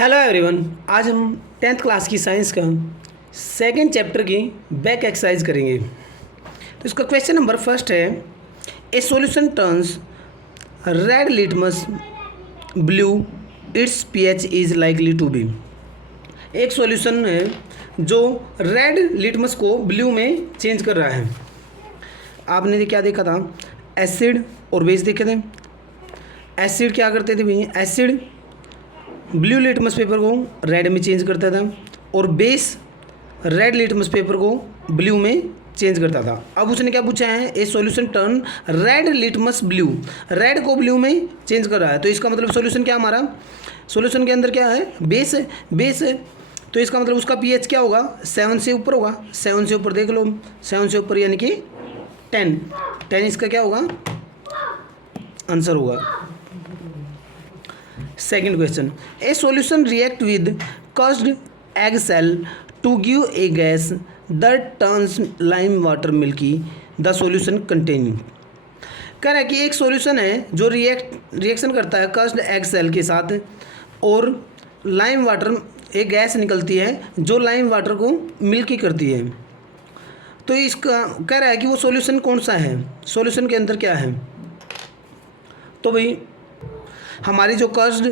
Hello everyone. आज हम 10th class की साइंस का सेकंड चैप्टर की बैक एक्सरसाइज करेंगे। तो इसका क्वेश्चन नंबर फर्स्ट है, a solution turns red litmus blue, its pH is likely to be. एक सॉल्यूशन है जो रेड लिटमस को ब्लू में चेंज कर रहा है। आपने क्या देखा था, एसिड और बेस देखे थे। एसिड क्या करते थे भाई, एसिड ब्लू लिटमस पेपर को रेड में चेंज करता था और बेस रेड लिटमस पेपर को ब्लू में चेंज करता था। अब उसने क्या पूछा है, a solution turn red litmus blue, red को ब्लू में चेंज कर रहा है। तो इसका मतलब सॉल्यूशन क्या हमारा, सॉल्यूशन के अंदर क्या है, बेस है, बेस है। तो इसका मतलब उसका पीएच क्या होगा, 7 से ऊपर होगा। 7 से ऊपर देख लो, 7 से ऊपर यानी कि 10 इसका क्या होगा, आंसर होगा। Second question, a solution react with crushed egg shell to give a gas that turns lime water milky, the solution containing. कह रहा है कि एक सॉल्यूशन है जो रिएक्शन करता है कस्ड एग सेल के साथ और लाइम वाटर, एक गैस निकलती है जो लाइम वाटर को मिल्की करती है। तो इसका कह रहा है कि वो सॉल्यूशन कौन सा है, सॉल्यूशन के अंदर क्या है। तो भाई हमारी जो कस्ड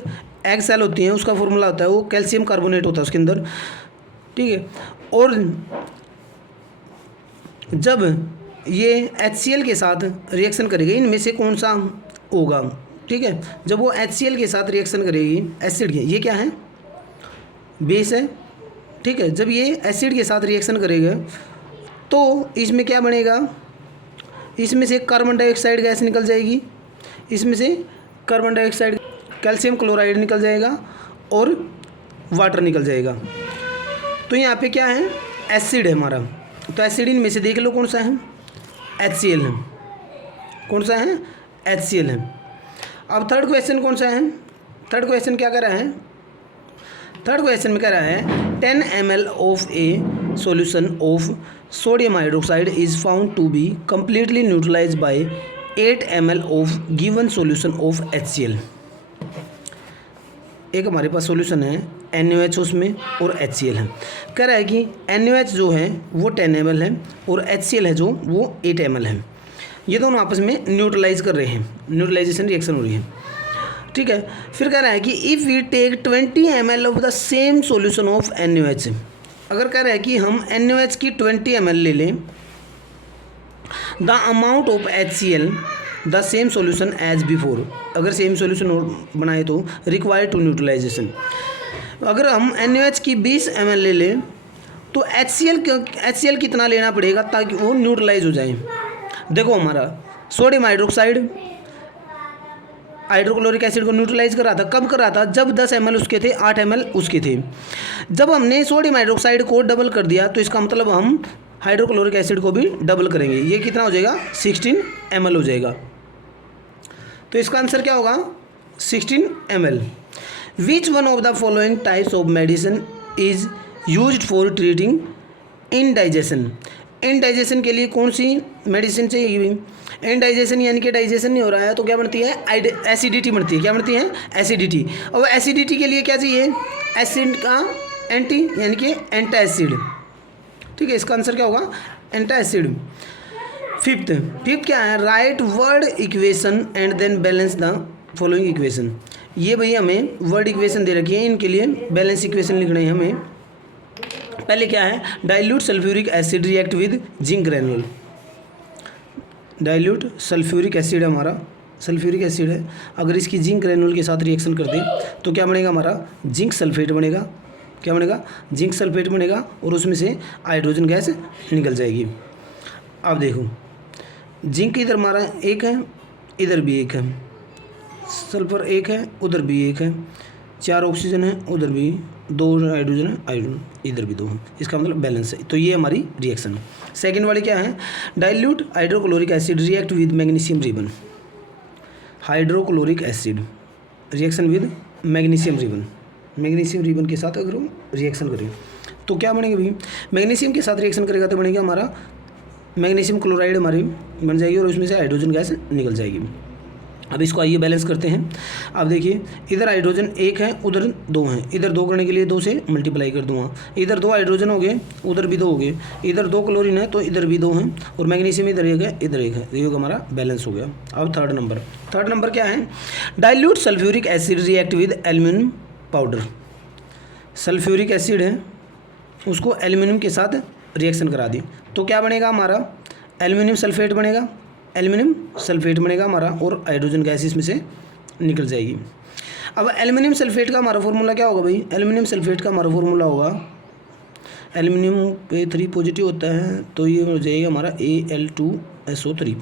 एग सेल होती हैं उसका फॉर्मूला होता है वो कैल्शियम कार्बोनेट होता है उसके अंदर, ठीक है। और जब ये HCl के साथ रिएक्शन करेगी, इनमें से कौन सा होगा, ठीक है। जब वो HCl के साथ रिएक्शन करेगी एसिड के, ये क्या है, बेस है, ठीक है। जब ये एसिड के साथ रिएक्शन करेगा तो इसमें क्या बनेगा, इसमें से कार्बन डाइऑक्साइड गैस निकल जाएगी, इसमें से कार्बन डाइऑक्साइड, कैल्शियम क्लोराइड निकल जाएगा और वाटर निकल जाएगा। तो यहाँ पे क्या है, एसिड है हमारा। तो एसिड इनमें से देख लो कौन सा है, HCl है। कौन सा है, HCl है। अब थर्ड क्वेश्चन कौन सा है, थर्ड क्वेश्चन क्या कर रहा है, थर्ड क्वेश्चन में कह रहा है 10 ml of a solution of sodium hydroxide is found to be completely neutralise by 8 ml of given solution of HCl। एक हमारे पास सॉल्यूशन है NaOH उसमें और HCl है। कह रहा है कि NaOH जो है वो 10 ml है और HCl है जो वो 8 ml है। ये दोनों आपस में न्यूट्रलाइज कर रहे हैं, न्यूट्रलाइजेशन रिएक्शन हो रही है, ठीक है। फिर कह रहा है कि if we take 20 ml of the same solution of NaOH, अगर कह रहा है कि हम NaOH की 20 ml ले लें, the amount of HCl the same solution as before, अगर सेम सॉल्यूशन बनाए तो रिक्वायर टू न्यूट्रलाइजेशन। अगर हम NaOH की 20 ml ले लें तो HCl कितना लेना पड़ेगा ताकि वो न्यूट्रलाइज हो जाए। देखो हमारा सोडियम हाइड्रोक्साइड हाइड्रोक्लोरिक एसिड को न्यूट्रलाइज कर रहा था, कब कर रहा था, जब 10 ml उसके थे, 8 ml उसके थे। जब हमने सोडियम हाइड्रोक्साइड को डबल कर दिया तो इसका मतलब हम हाइड्रोक्लोरिक एसिड को भी डबल करेंगे, ये कितना हो जाएगा, 16 ml हो जाएगा। तो इसका आंसर क्या होगा, 16 ml। Which one of the following types of medicine is used for treating indigestion. Indigestion के लिए कौन सी मेडिसिन चाहिए, इनडाइजेशन यानी कि डाइजेशन नहीं हो रहा है तो क्या बनती है, एसिडिटी बनती है। क्या बनती है, एसिडिटी। और एसिडिटी के लिए क्या चाहिए, एसिड का एंटी यानी कि एंटा एसिड, ठीक है। इसका आंसर क्या होगा, एंटा एसिड। फिफ्थ क्या है, write word equation and then balance the following equation. ये भैया हमें वर्ड इक्वेशन दे रखी है, इनके लिए बैलेंस इक्वेशन लिखना है हमें। पहले क्या है, dilute sulphuric acid react with zinc granule. Dilute sulphuric acid हमारा, सल्फ्यूरिक एसिड है, अगर इसकी जिंक ग्रेनुल के साथ रिएक्शन कर दें तो क्या बनेगा हमारा, जिंक सल्फेट बनेगा। क्या बनेगा, जिंक सल्फेट बनेगा और उसमें से हाइड्रोजन गैस निकल जाएगी। अब देखो जिंक इधर हमारा एक है, इधर भी एक है, सल्फर एक है, उधर भी एक है, 4 ऑक्सीजन है, उधर भी 2 हाइड्रोजन है, हाइड्रोजन इधर भी 2 है। इसका मतलब बैलेंस है। तो ये हमारी रिएक्शन है। सेकेंड वाली क्या है, dilute hydrochloric acid react with magnesium ribbon. Hydrochloric acid reaction with magnesium ribbon, magnesium ribbon के साथ अगर हम रिएक्शन करें तो क्या बनेगा भाई, मैग्नीशियम के साथ रिएक्शन करेगा तो बनेगा हमारा मैग्नीशियम क्लोराइड हमारी बन जाएगी और उसमें से हाइड्रोजन गैस निकल जाएगी। अब इसको आइए बैलेंस करते हैं। अब देखिए इधर हाइड्रोजन एक है, उधर दो हैं, इधर दो करने के लिए दो से मल्टीप्लाई कर दूंगा, इधर दो हाइड्रोजन हो गए, उधर भी दो हो गए, इधर दो क्लोरीन है तो इधर भी दो हैं, और मैग्नीशियम इधर एक है, इधर एक है, ये हमारा बैलेंस हो गया। अब थर्ड नंबर क्या है? Dilute sulphuric acid react with aluminium powder. Sulphuric acid है, उसको एल्यूमिनियम के साथ रिएक्शन करा दी तो क्या बनेगा हमारा? एल्यूमिनियम सल्फेट बनेगा, एल्यूमिनियम सल्फेट बनेगा हमारा, और हाइड्रोजन गैस इसमें से निकल जाएगी। अब एल्यूमिनियम सल्फेट का हमारा फॉर्मूला क्या होगा भाई? एल्यूमिनियम सल्फेट का हमारा फॉर्मूला होगा, एल्यूमिनियम पे 3 पॉजिटिव होता है तो ये हो जाएगा हमारा Al2SO3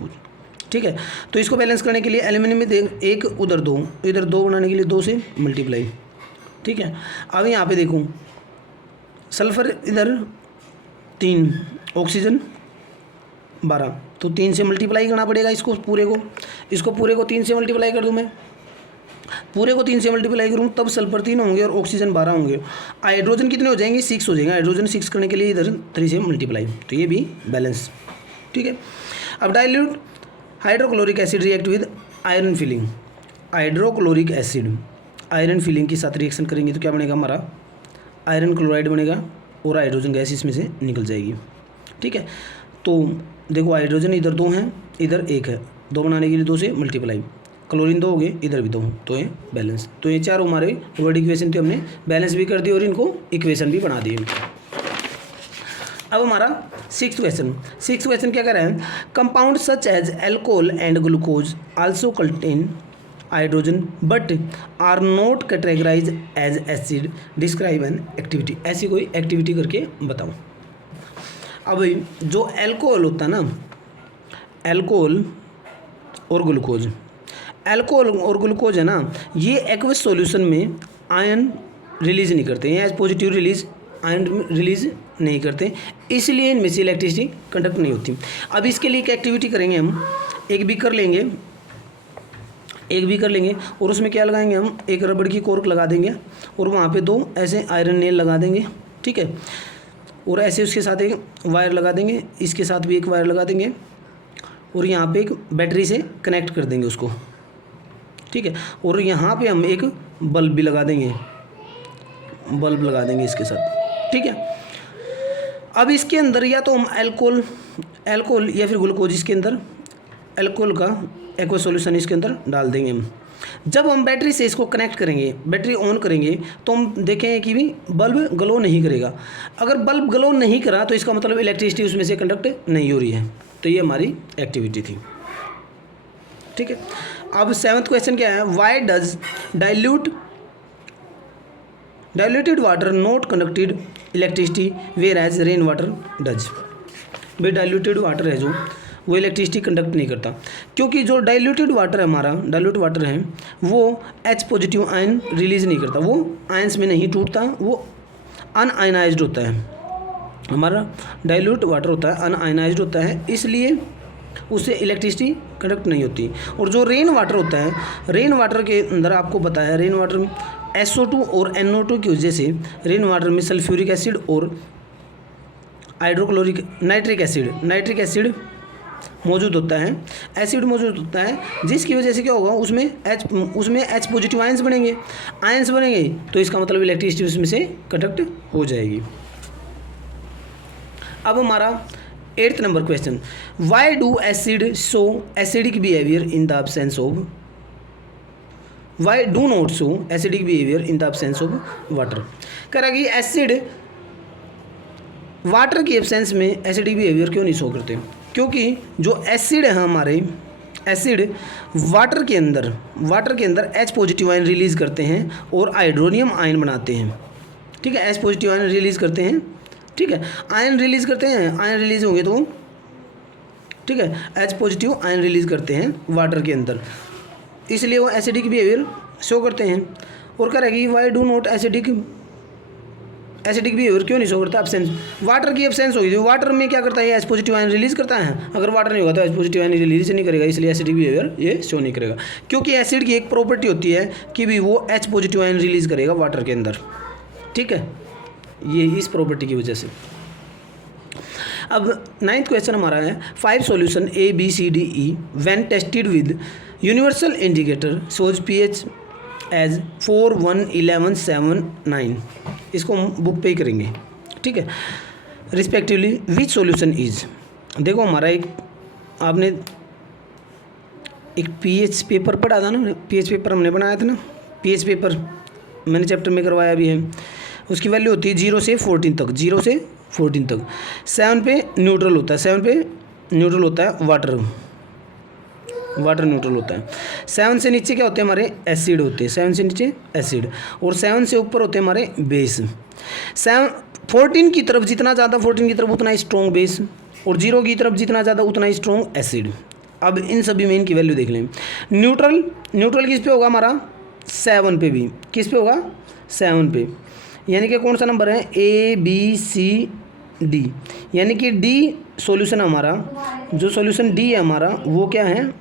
ठीक है। तो इसको बैलेंस करने के लिए एल्यूमिनियम में एक, उधर दो, इधर दो बनाने के लिए दो से मल्टीप्लाई, ठीक है। अब यहाँ पे देखूँ सल्फर इधर 3, ऑक्सीजन 12, तो 3 से मल्टीप्लाई करना पड़ेगा इसको पूरे को 3 से मल्टीप्लाई कर दूँ मैं, पूरे को 3 से मल्टीप्लाई करूँ तब सल्फर 3 होंगे और ऑक्सीजन 12 होंगे। हाइड्रोजन कितने हो जाएंगे? 6 हो जाएंगे। हाइड्रोजन 6 करने के लिए इधर 3 से मल्टीप्लाई, तो ये भी बैलेंस, ठीक है। अब dilute hydrochloric acid react with iron filling. Hydrochloric acid iron filling के साथ रिएक्शन करेंगे तो क्या बनेगा हमारा? आयरन क्लोराइड बनेगा और हाइड्रोजन गैस इसमें से निकल जाएगी, ठीक है। तो देखो हाइड्रोजन इधर 2 हैं, इधर 1 है, 2 बनाने के लिए 2 से मल्टीप्लाई, क्लोरीन 2 हो गए, इधर भी 2, तो ये बैलेंस। तो ये चारों हमारे वर्ड इक्वेशन थे, हमने बैलेंस भी कर दिए और इनको इक्वेशन भी बना दिए। अब हमारा 6th क्वेश्चन क्या कर रहा है? Compound such as alcohol and glucose also contain hydrogen but are not categorise as acid, describe an activity. ऐसी कोई एक्टिविटी करके बताओ। अब जो एल्कोहल होता है ना, एल्कोहल और ग्लूकोज है ना, ये एक्वस सॉल्यूशन में आयन रिलीज नहीं करते हैं, as positive release ion release नहीं करते, इसलिए इनमें से इलेक्ट्रिसिटी कंडक्ट नहीं होती। अब इसके लिए एक एक्टिविटी करेंगे हम, एक बीकर लेंगे और उसमें क्या लगाएंगे हम? एक रबड़ की कॉर्क लगा देंगे और वहाँ पे 2 ऐसे आयरन नेल लगा देंगे, ठीक है, और ऐसे उसके साथ एक वायर लगा देंगे, इसके साथ भी एक वायर लगा देंगे और यहाँ पे एक बैटरी से कनेक्ट कर देंगे उसको, ठीक है, और यहाँ पे हम एक बल्ब भी लगा देंगे, इसके साथ, ठीक है। अब इसके अंदर या तो हम एल्कोहल या फिर ग्लूकोज, इसके अंदर एल्कोहल का एक्वा सॉल्यूशन इसके अंदर डाल देंगे हम। जब हम बैटरी से इसको कनेक्ट करेंगे, बैटरी ऑन करेंगे तो हम देखेंगे कि भी बल्ब ग्लो नहीं करेगा। अगर बल्ब ग्लो नहीं करा तो इसका मतलब इलेक्ट्रिसिटी उसमें से कंडक्ट नहीं हो रही है, तो ये हमारी एक्टिविटी थी, ठीक है। अब 7th क्वेश्चन क्या है? Why does diluted water not conducted electricity whereas rain water does. भाई डाइल्यूटेड वाटर है जो, वो इलेक्ट्रिसिटी कंडक्ट नहीं करता, क्योंकि जो डाइल्यूटेड वाटर है हमारा, डाइल्यूट वाटर है, वो H पॉजिटिव आयन रिलीज़ नहीं करता, वो आयंस में नहीं टूटता, वो अनआयनाइज्ड होता है। हमारा डाइल्यूट वाटर होता है, अनआयनाइज्ड होता है, इसलिए उससे इलेक्ट्रिसिटी कंडक्ट नहीं होती। और जो रेन वाटर होता है, रेन वाटर के अंदर आपको पता है, रेन वाटर में SO2 और NO2 की वजह से रेन वाटर में सल्फ्यूरिक एसिड और नाइट्रिक एसिड मौजूद होता है, एसिड मौजूद होता है, जिसकी वजह से क्या होगा, उसमें H पॉजिटिव आयंस बनेंगे, तो इसका मतलब इलेक्ट्रिसिटी उसमें से कंडक्ट हो जाएगी। अब हमारा 8th number question, why do acid show acidic behaviour in the absence of, why do not show acidic behaviour in the absence of water. कह रहा कि एसिड वाटर की एब्सेंस में एसिडिक बिहेवियर क्यों नहीं शो करते? क्योंकि जो एसिड है हमारे, एसिड वाटर के अंदर H पॉजिटिव आयन रिलीज़ करते हैं और हाइड्रोनियम आयन बनाते हैं, ठीक है, H पॉजिटिव आयन रिलीज़ करते हैं, ठीक है, आयन रिलीज़ होंगे तो, ठीक है, H पॉजिटिव आयन रिलीज़ करते हैं वाटर के अंदर, इसलिए वो एसिडिक बिहेवियर शो करते हैं। और कह रहा है कि why do not acidic behaviour क्यों नहीं शो करता? एब्सेंस, वाटर की एब्सेंस होगी, वाटर में क्या करता है, H पॉजिटिव आयन रिलीज़ करता है, अगर वाटर नहीं होगा तो H पॉजिटिव आयन रिलीज नहीं करेगा, इसलिए एसिडिक बिहेवियर ये शो नहीं करेगा। क्योंकि एसिड की एक प्रॉपर्टी होती है कि भी वो H पॉजिटिव आयन रिलीज़ करेगा वाटर के अंदर, ठीक है, ये इस प्रॉपर्टी की वजह से। अब 9th क्वेश्चन हमारा है, 5 solution A B C D E when tested with universal indicator shows pH as 4, 1, 11, 7, 9। इसको हम बुक पे ही करेंगे, ठीक है। रिस्पेक्टिवली विच सॉल्यूशन इज, देखो हमारा एक आपने एक pH पेपर पढ़ा था ना, pH पेपर हमने बनाया था ना, pH पेपर मैंने चैप्टर में करवाया भी है। उसकी वैल्यू होती है 0 से 14 तक, 0 से 14 तक। 7 पे न्यूट्रल होता है, 7 पे न्यूट्रल होता है वाटर न्यूट्रल होता है। 7 से नीचे क्या होते हैं हमारे, एसिड होते हैं, 7 से नीचे एसिड, और 7 से ऊपर होते हैं हमारे बेस। 14 की तरफ जितना ज़्यादा 14 की तरफ उतना ही स्ट्रॉन्ग बेस, और 0 की तरफ जितना ज़्यादा उतना ही स्ट्रॉन्ग एसिड। अब इन सभी में इनकी वैल्यू देख लें। न्यूट्रल किस पे होगा हमारा, 7 पे भी, किस पे होगा, 7 पे, यानी कि कौन सा नंबर है, ABCD, यानी कि D सॉल्यूशन हमारा, जो सॉल्यूशन D है हमारा वो क्या है,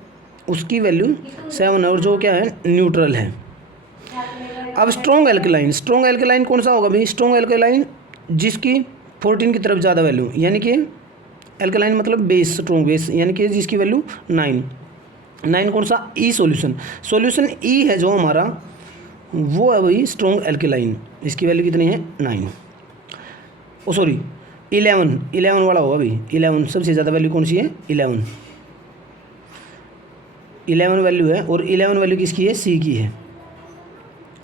उसकी वैल्यू 7 है, और जो क्या है न्यूट्रल है। अब स्ट्रॉन्ग एल्कलाइन कौन सा होगा भाई, स्ट्रॉन्ग एल्कलाइन जिसकी 14 की तरफ ज़्यादा वैल्यू, यानी कि एल्कलाइन मतलब बेस, स्ट्रॉन्ग बेस, यानी कि जिसकी वैल्यू 9 कौन सा, E सॉल्यूशन E है जो हमारा, वो है वही स्ट्रॉन्ग एल्कलाइन। इसकी वैल्यू कितनी है, 9, ओ सॉरी 11 वाला होगा भाई, 11 सबसे ज़्यादा वैल्यू कौन सी है, 11 वैल्यू है, और 11 वैल्यू किसकी है, C की है,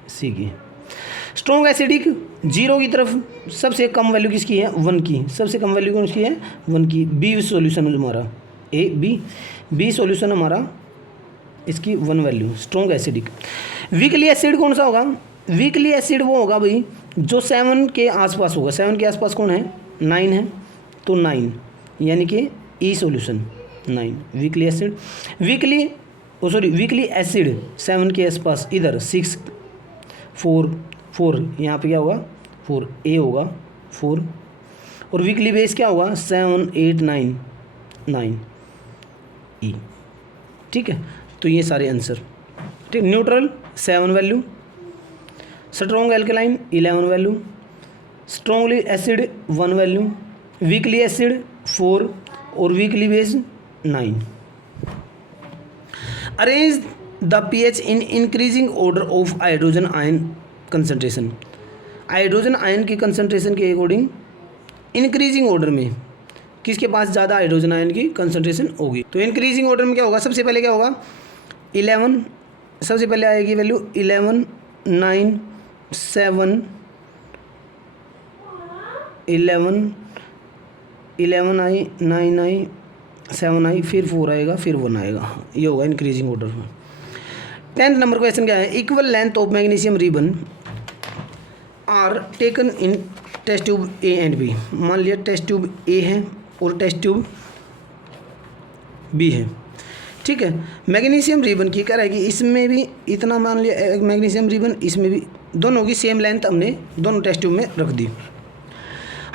C की। स्ट्रॉन्ग एसिडिक 0 की तरफ सबसे कम वैल्यू किसकी है, 1 की, सबसे कम वैल्यू कौन सी है, 1 की। B सॉल्यूशन हमारा B सॉल्यूशन हमारा, इसकी 1 value strong acidic. Weekly acid कौन सा होगा, वीकली एसिड वो होगा भाई जो 7 के आसपास होगा। 7 के आसपास कौन है, 9 है, तो 9 यानी कि E solution 9 weekly acid. Weekly acid 7 के आसपास, इधर 6, 4 यहाँ पे क्या होगा, 4 A होगा 4, और वीकली बेस क्या होगा, 7, 8, 9 E, ठीक है। तो ये सारे आंसर, ठीक। Neutral 7 value, strong alkaline 11 value, strongly acid 1 value, weekly acid 4, और weekly base 9। Arrange the pH in increasing order of hydrogen ion concentration. Hydrogen ion की कंसंट्रेशन के अकॉर्डिंग इंक्रीजिंग ऑर्डर में किसके पास ज़्यादा हाइड्रोजन आयन की concentration होगी। तो increasing order में क्या होगा, सबसे पहले क्या होगा, 11, सबसे पहले आएगी वैल्यू 11, 9, 7, 11 आई, 9 आई, 7 आई, फिर 4 आएगा, फिर 1 आएगा। ये होगा इंक्रीजिंग ऑर्डर में। 10th नंबर क्वेश्चन क्या है, equal length of magnesium ribbon are taken in test tube A and B। मान लिया टेस्ट ट्यूब A है और टेस्ट ट्यूब B है, ठीक है। मैग्नीशियम रिबन की कह रहा है कि इसमें भी इतना मान लिया मैग्नीशियम रिबन, इसमें भी, दोनों की सेम लेंथ हमने दोनों टेस्ट ट्यूब में रख दी।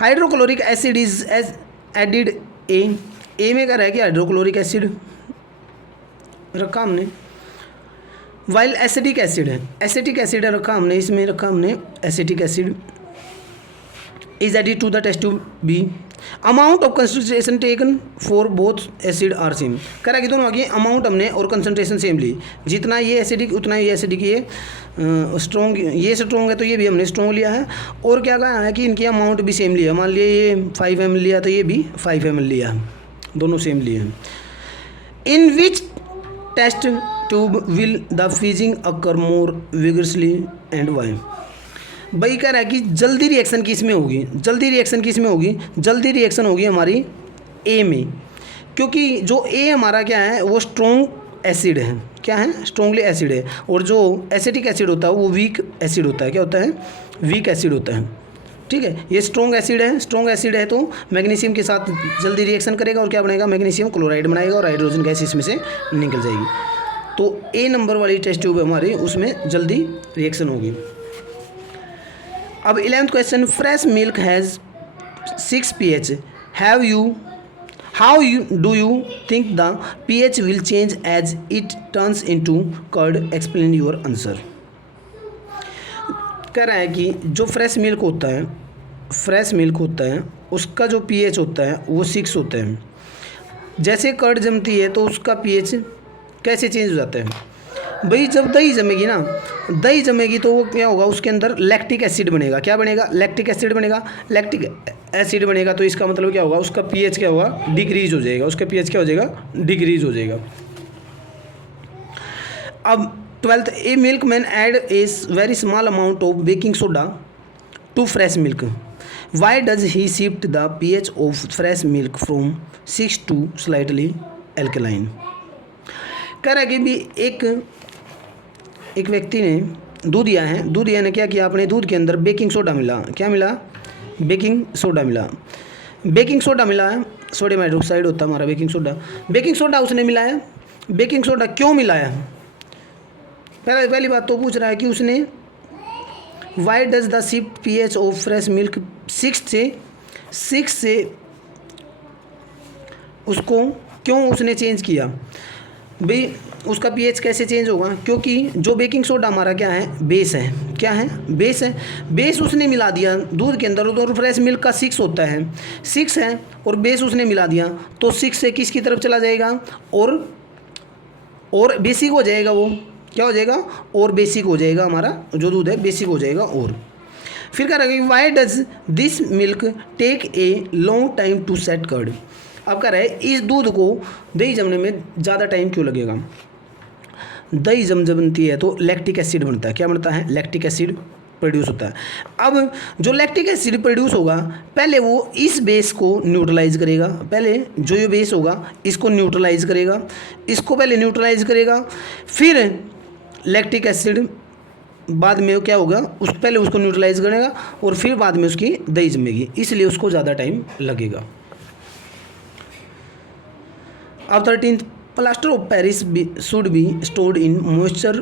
Hydrochloric acid is as added a में कह रहा है कि हाइड्रोक्लोरिक एसिड रखा हमने, वाइल एसिटिक एसिड है रखा हमने, इसमें रखा हमने acetic acid is added to the test tube B। Amount of concentration taken for both acid are same. कह रहा है कि दोनों की अमाउंट हमने और कंसंट्रेशन सेम ली, जितना ये एसिडिक उतना ये एसिडिक, ये स्ट्रॉन्ग, ये स्ट्रॉन्ग है तो ये भी हमने स्ट्रॉन्ग लिया है। और क्या कहा है कि इनकी अमाउंट भी सेम लिया, मान लिया ये 5 ml लिया तो ये भी 5 ml लिया, दोनों सेम लिए हैं। In which test tube will the freezing occur more vigorously and why. भाई कह रहा है कि जल्दी रिएक्शन किस में होगी, जल्दी रिएक्शन होगी हमारी A में, क्योंकि जो A हमारा क्या है वो स्ट्रॉन्ग एसिड है, क्या है, स्ट्रॉन्गली एसिड है, और जो एसिटिक एसिड होता है वो वीक एसिड होता है, क्या होता है, वीक एसिड होता है, ठीक है। ये स्ट्रॉन्ग एसिड है तो मैग्नीशियम के साथ जल्दी रिएक्शन करेगा और क्या बनेगा, मैग्नीशियम क्लोराइड बनाएगा और हाइड्रोजन गैस इसमें से निकल जाएगी। तो A नंबर वाली टेस्ट ट्यूब हमारी उसमें जल्दी रिएक्शन होगी। अब 11th question, fresh milk has 6 pH, how do you think the pH will change as it turns into curd, explain your answer. कह रहा है कि जो फ्रेश मिल्क होता है उसका जो pH होता है वो 6 होता है। जैसे कर्ड जमती है तो उसका pH कैसे चेंज हो जाता है भाई? जब दही जमेगी ना, दही जमेगी तो वो क्या होगा, उसके अंदर लैक्टिक एसिड बनेगा। क्या बनेगा? लैक्टिक एसिड बनेगा। लैक्टिक एसिड बनेगा तो इसका मतलब क्या होगा, उसका पीएच क्या होगा, डिक्रीज हो जाएगा। उसका पीएच क्या हो जाएगा, डिक्रीज हो जाएगा। अब 12th, a milk man add a very small amount of baking soda to fresh milk, why does he shift the pH of fresh milk from 6 to slightly alkaline. कह रहा है कि भी एक व्यक्ति ने दूध दिया है, दूध दिया ने क्या किया, अपने दूध के अंदर बेकिंग सोडा मिला। क्या मिला? बेकिंग सोडा मिला। बेकिंग सोडा मिला है, सोडियम हाइड्रोक्साइड होता है हमारा बेकिंग सोडा। बेकिंग सोडा उसने मिलाया। बेकिंग सोडा क्यों मिलाया? पहली बात तो पूछ रहा है कि उसने why does the shift pH of fresh milk 6 से उसको क्यों उसने चेंज किया भाई? उसका pH कैसे चेंज होगा? क्योंकि जो बेकिंग सोडा हमारा क्या है, बेस है। क्या है? बेस है। बेस उसने मिला दिया दूध के अंदर, तो फ्रेश मिल्क का 6 होता है, 6 है और बेस उसने मिला दिया तो 6 से किसकी तरफ चला जाएगा, और बेसिक हो जाएगा। वो क्या हो जाएगा, और बेसिक हो जाएगा। हमारा जो दूध है बेसिक हो जाएगा। और फिर कह रहा है why does this milk take a long time to set curd. अब कह रहा है इस दूध को दही जमने में ज़्यादा टाइम क्यों लगेगा? दही जब बनती है तो लैक्टिक एसिड बनता है। क्या बनता है? लैक्टिक एसिड प्रोड्यूस होता है। अब जो लैक्टिक एसिड प्रोड्यूस होगा, पहले वो इस बेस को न्यूट्रलाइज करेगा। पहले जो ये बेस होगा इसको न्यूट्रलाइज करेगा, इसको पहले न्यूट्रलाइज करेगा, फिर लैक्टिक एसिड बाद में क्या होगा, उस पहले उसको न्यूट्रलाइज करेगा और फिर बाद में उसकी दही जमेगी, इसलिए उसको ज़्यादा टाइम लगेगा। अब 13th, plaster of Paris should be stored in moisture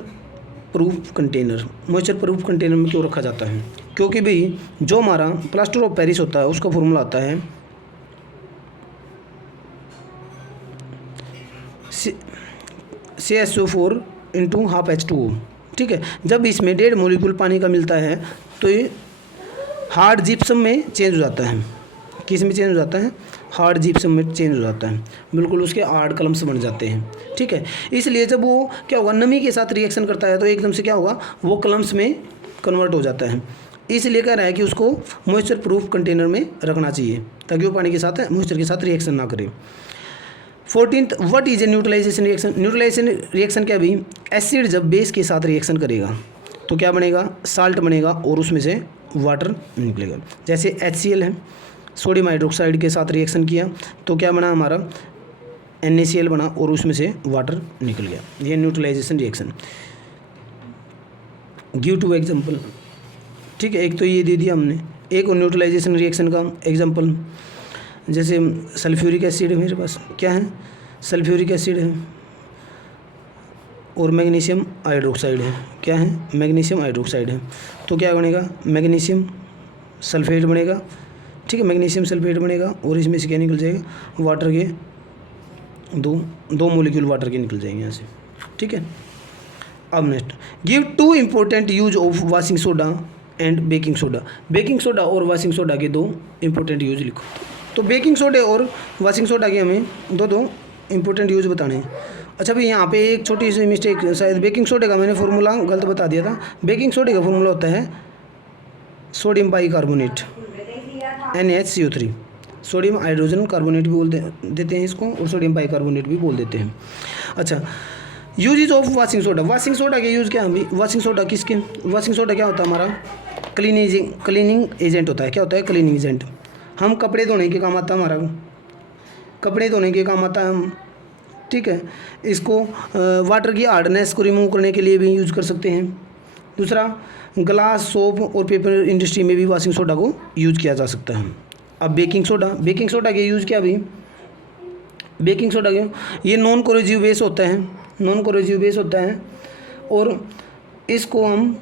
proof container. Moisture proof container में क्यों रखा जाता है? क्योंकि भाई जो हमारा प्लास्टर ऑफ पेरिस होता है उसका फॉर्मूला आता है CaSO4 × ½ H2O। ठीक है, जब इसमें 1.5 मोलिक्यूल पानी का मिलता है तो ये हार्ड जिप्सम में चेंज हो जाता है। किस में चेंज हो जाता है? हार्ड जिप्सम में चेंज हो जाता है। बिल्कुल उसके हार्ड कलम्स बन जाते हैं। ठीक है, इसलिए जब वो क्या होगा, नमी के साथ रिएक्शन करता है तो एकदम से क्या होगा, वो कलम्स में कन्वर्ट हो जाता है। इसलिए कह रहा है कि उसको मॉइस्चर प्रूफ कंटेनर में रखना चाहिए ताकि वो पानी के साथ मॉइस्चर के साथ रिएक्शन ना करे। 14th, what is a neutralisation reaction. Neutralisation reaction क्या भी, एसिड जब बेस के साथ रिएक्शन करेगा तो क्या बनेगा, साल्ट बनेगा और उसमें से वाटर निकलेगा। जैसे HCl है, सोडियम हाइड्रोक्साइड के साथ रिएक्शन किया तो क्या बना, हमारा NaCl बना और उसमें से वाटर निकल गया। ये neutralisation reaction. Give two example. ठीक है, एक तो ये दे दिया हमने, एक और न्यूट्रलाइजेशन रिएक्शन का एग्जांपल, जैसे सल्फ्यूरिक एसिड है मेरे पास, क्या है, सल्फ्यूरिक एसिड है और मैग्नीशियम हाइड्रोक्साइड है। क्या है, मैग्नीशियम हाइड्रोक्साइड है। तो क्या बनेगा, मैग्नीशियम सल्फेट बनेगा। ठीक है, मैग्नीशियम सल्फेट बनेगा और इसमें से क्या निकल जाएगा, वाटर के दो मोलिक्यूल वाटर के निकल जाएंगे यहाँ से। ठीक है, अब next, give 2 important use of washing soda and baking soda. Baking soda और वॉशिंग सोडा के 2 इम्पोर्टेंट यूज लिखो। तो बेकिंग सोडे और वॉशिंग सोडा के हमें दो इम्पोर्टेंट यूज बताने हैं। अच्छा भाई, यहाँ पे एक छोटी सी मिस्टेक, शायद बेकिंग सोडे का मैंने फार्मूला गलत बता दिया था। बेकिंग सोडे का फार्मूला होता है sodium bicarbonate NaHCO3। Sodium hydrogen carbonate भी बोल देते हैं इसको और सोडियम बाइकार्बोनेट भी बोल देते हैं। अच्छा, uses of washing soda. Washing soda के यूज़ क्या है अभी, वॉशिंग सोडा किसके, वॉशिंग सोडा क्या होता है हमारा, क्लीनिंग एजेंट होता है। क्या होता है, क्लीनिंग एजेंट। हम कपड़े धोने के काम आता है, हमारा कपड़े धोने के काम आता है हम। ठीक है, इसको वाटर की हार्डनेस को रिमूव करने के लिए भी यूज़ कर सकते हैं। दूसरा, ग्लास, सोप और पेपर इंडस्ट्री में भी वॉशिंग सोडा को यूज़ किया जा सकता है। अब बेकिंग सोडा के यूज़ क्या भी, बेकिंग सोडा के ये नॉन कोरोसिव बेस होता है, नॉन कोरोसिव बेस होता है और इसको हम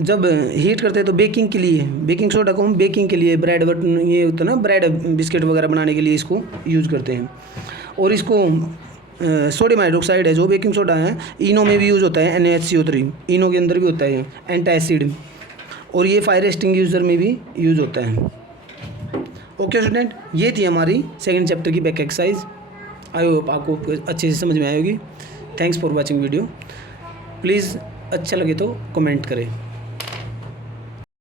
जब हीट करते हैं तो बेकिंग के लिए, बेकिंग सोडा को हम बेकिंग के लिए, ब्रेड बटन ये होता है ना, ब्रेड बिस्किट वगैरह बनाने के लिए इसको यूज़ करते हैं। और इसको सोडियम हाइड्रोक्साइड है जो बेकिंग सोडा है, इनो में भी यूज़ होता है, NaHCO3 इनो के अंदर भी होता है, एंटासिड, और ये फायर एक्सटिंग्विशर में भी यूज़ होता है। ओके स्टूडेंट, ये थी हमारी सेकंड चैप्टर की बैक एक्सरसाइज। आई होप आपको अच्छे से समझ में आएगी। Thanks for watching video. Please अच्छा लगे तो कमेंट करें।